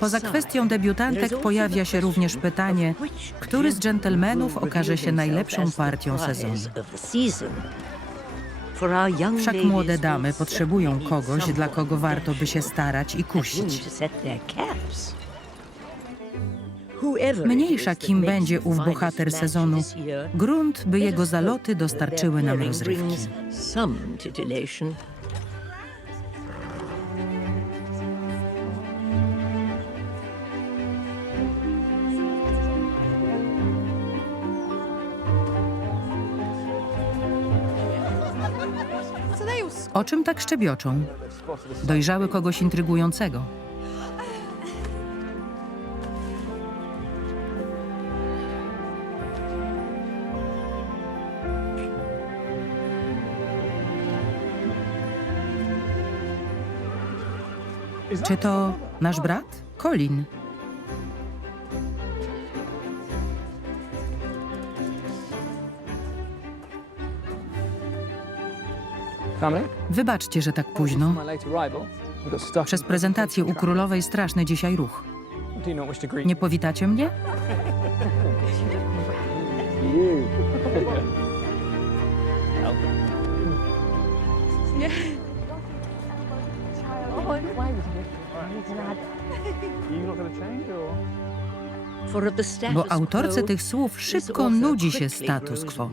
Poza kwestią debiutantek pojawia się również pytanie, który z dżentelmenów okaże się najlepszą partią sezonu. Wszak młode damy potrzebują kogoś, dla kogo warto by się starać i kusić. Mniejsza kim będzie ów bohater sezonu, grunt, by jego zaloty dostarczyły nam rozrywki. O czym tak szczebioczą? Dojrzały kogoś intrygującego. Czy to nasz brat? Colin. Wybaczcie, że tak późno. Przez prezentację u królowej straszny dzisiaj ruch. Nie powitacie mnie? Bo autorce tych słów szybko nudzi się status quo.